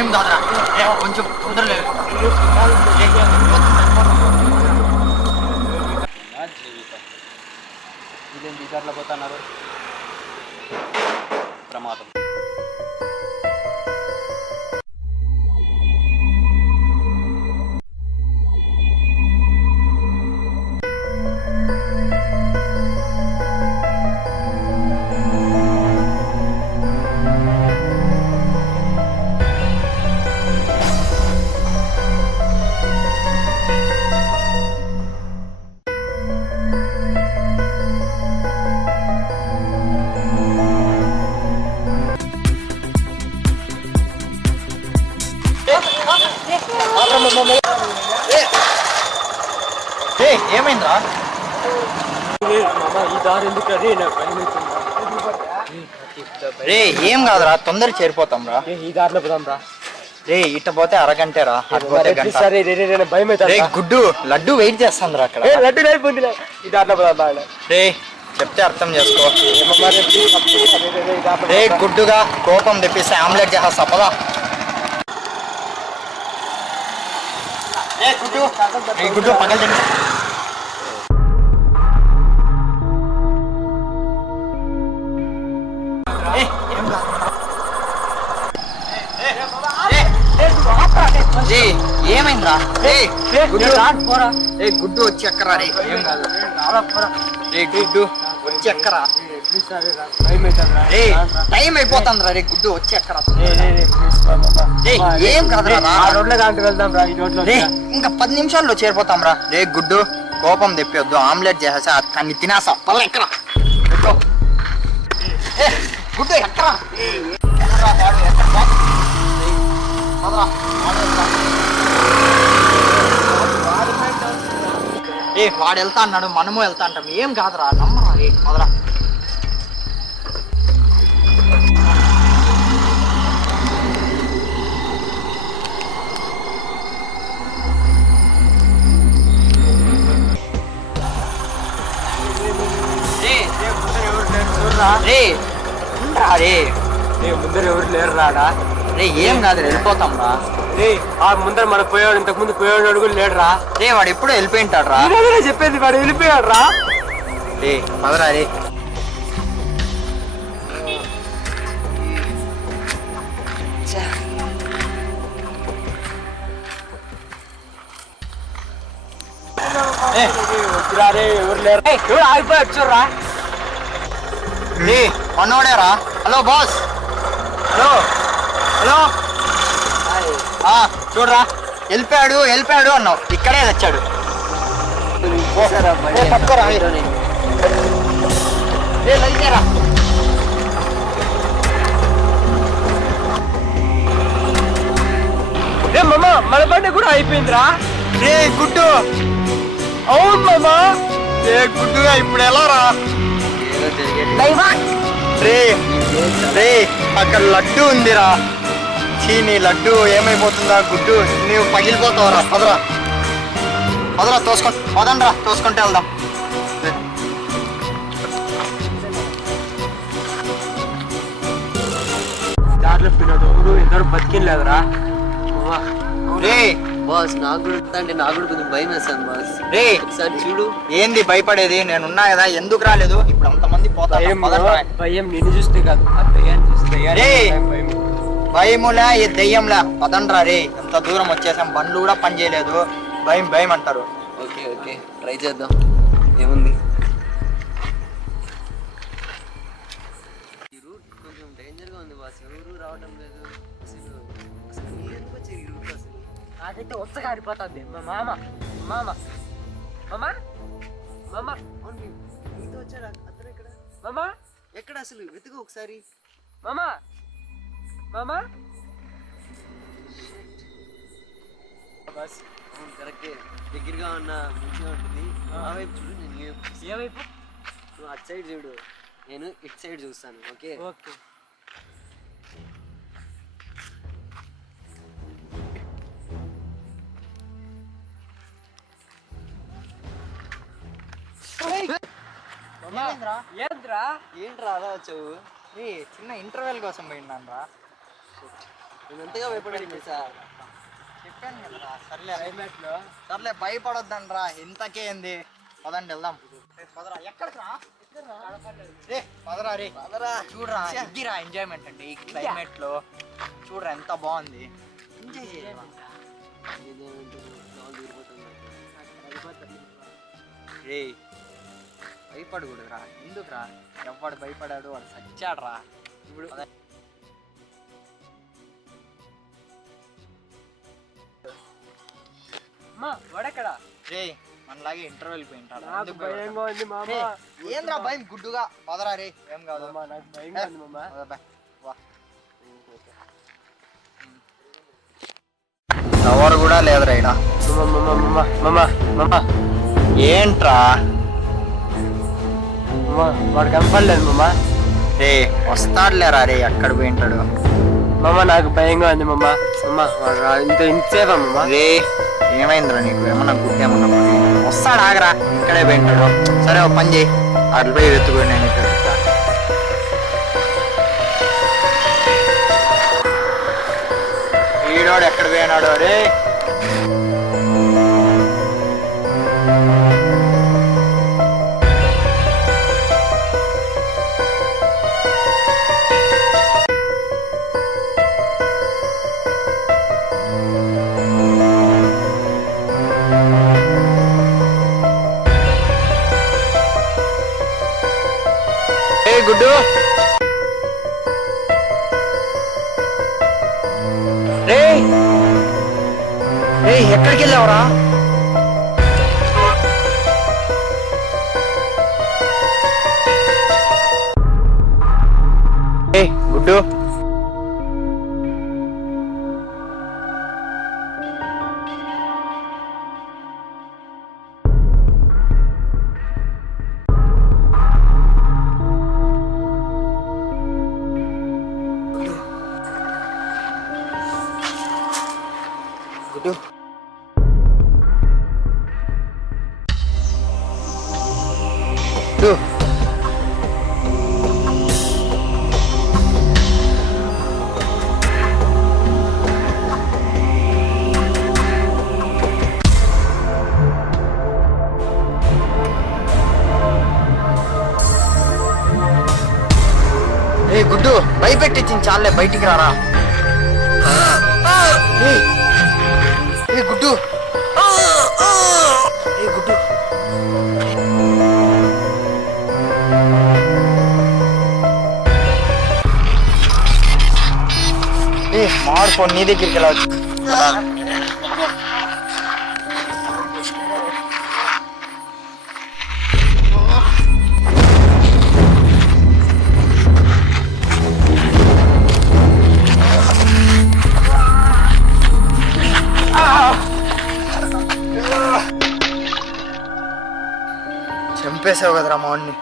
ఏం కాదురా కొంచెం కుదరలేదు. జీవితం ఇదేంటి ఇట్లా పోతున్నారు, ప్రమాదం. ఏమైందా? రే ఏం కాదురా, తొందర చేరిపోతాం రా. ఈ దారిలో పోదాం రా. రే ఇట్ట పోతే అరగంటే రా. గుడ్డు లడ్డు వెయిట్ చేస్తాను రా అక్కడ. ఈ దారిలో పోదాం. రే చెప్తే అర్థం చేసుకో. రే గుడ్డుగా కోపం తెప్పిస్తే ఆమ్లెట్ చేస్తా పదా. గుడ్డు పగల తింటా. ఏమైందా? గుడ్డు వచ్చి ఎక్కరా. రే ఏం కాదు. రే గుడ్డు వచ్చి ఎక్కరా. టైం అయిపోతుంది రా. రే గుడ్డు వచ్చి ఎక్కరా. ఏం కాదురా, వెళ్దాం రా. ఈ రోడ్లో ఇంకా 10 నిమిషాల్లో చేరిపోతాం రా. రే గుడ్డు కోపం తెప్పొద్దు, ఆమ్లెట్ చేసేసా అన్ని తినేసా. పల్ల ఎక్కరా గుడ్డు ఎక్కరా. వాడు వెళ్తా అన్నాడు, మనము వెళ్తా అంటాం. ఏం కాదురా, నమ్మరా. రే మొదలా ముందర ఎవరు లేరు రాడా. రే ఏం కాదు, వెళ్ళిపోతాం రా. రే ఆ ముందర మన పోయాడు, ఇంతకు ముందు పోయాడు అడుగులు లేడు రా. రే వాడు ఎప్పుడో వెళ్ళిపోయింటాడు రా. చెప్పేది వాడు వెళ్ళిపోయాడు రా. రే పదరా. రే ఎవరు లేరు. ఎవరు ఆగిపోయాడు చూడరా. రే మనోడేరా. Hello boss. హలో హలో చూడరా, వెళ్ళిపోయాడు వెళ్ళిపోయాడు అన్నావు, ఇక్కడే తెచ్చాడు. మామా మన బండి కూడా అయిపోయిందిరా. రే గుడ్డు. అవును మామా. రే గుడ్డుగా ఇప్పుడు ఎలా రా. రే రే అక్కడ లడ్డు ఉందిరా. నీ లడ్డు ఏమైపోతుందా గుడ్డు, నువ్వు పగిలిపోతావురా. పదరా పదరా, పదండ్రా, తోసుకుంటే వెళ్దాం. దారిలో పిల్లడు ఇద్దరు బతికిలేదురా. రే బాస్ నాకు కూడా అంటే నాకు కూడా కొంచెం భయం వేస్తాను బాస్. రే ఒకసారి చూడు. ఏంది భయపడేది, నేనున్నా కదా, ఎందుకు రాలేదు. ఇప్పుడు అంతమంది పోతారు. భయం నిన్ను చూస్తే కాదు, ఆ దయ్యాన్ని చూస్తే. భయములా ఈ దెయ్యంలా. పదండ్రా. రే ఎంత దూరం వచ్చేసాం, బండ్లు కూడా పని చేయలేదు. భయం భయం అంటారు. ఓకే ఓకే ట్రై చేద్దాం, ఏముంది. ఈ రూట్ కొంచెం డేంజర్గా ఉంది బాస్, ఎవరు రావడం లేదు. అసలు ఎందుకు వచ్చారు ఈ రూట్? అసలు నాకైతే వచ్చగా ఆడిపోతుంది. మా మామ మామ మామ మామ నీతో వచ్చాడు అతను ఎక్కడ? మామ ఎక్కడ అసలు వెతుకు ఒకసారి. మామ మామ బస్ అవును కరెక్టే, దగ్గరగా ఉన్న మంచిగా ఉంటుంది. ఆ వైపు చూడు, నేను ఏ వైపు? నువ్వు అటు సైడ్ చూడు, నేను ఇటు సైడ్ చూస్తాను. Okay okay. ఏంట్రా అలా వచ్చావు? రే చిన్న ఇంటర్వెల్ కోసం పోయినాను రా. నేను ఎంతగా భయపడాను తెలుసా? చెప్పాను కదరా. సర్లే భయపడొద్దండి రా. ఇంతకే ఏంది, పదండి వెళ్దాం. పదరా. ఎక్కడికి రా? రే పదరా. రే పదరా. చూడరా ఇదిరా ఎంజాయ్మెంట్ అంటే. ఈ క్లైమేట్ లో చూడరా ఎంత బాగుంది. ఎంజాయ్ చేయరా. రే భయపడకూడదురా. ఎందుకురా? ఎవడు భయపడాడు వాడు సచ్చాడు రా. ఇప్పుడు వాడెక్కడా? రే మనలాగే ఇంటర్వెల్ పోయింటాడు. నాకు భయంగా ఉంది మామ. ఏంద్రా భయం గుడ్డుగా. పదరా. రే ఏం కాదు. నాకు భయంగా ఉంది మామ. టవర్ కూడా లేదురా ఇక్కడ. ఏంట్రా? వాడు కనపడలేదు మామ. రే వస్తాడులేరా. రే ఎక్కడ పోయింటాడు మామ? నాకు భయంగా ఉంది మామ. ఇంతసేపా మామ? రే ఏమైందిరా నీకు? ఏమన్నా గుడ్డ ఏమన్నా వస్తాడు. ఆగరా. ఇక్కడే పోయింటాడు. సరే ఒక పని చేయి. అట్లా పోయి వెతుకుని నేను ఇక్కడ చెప్తా. ఈడోడు ఎక్కడ పోయినాడు? రే గుడ్డు. రే రే ఎక్కడికి వెళ్ళావురా? గుడ్డు. గుడ్డు. ఏ గుడ్డు భయపెట్టించింది చాలే. బయటికి రారా. ఏ గుడ్డు. ఏ గుడ్డు. ఏ మాడు ఫోన్ నీ దగ్గరికి వెళ్ళవచ్చు. చంపేసావు కదరా మావాడిని.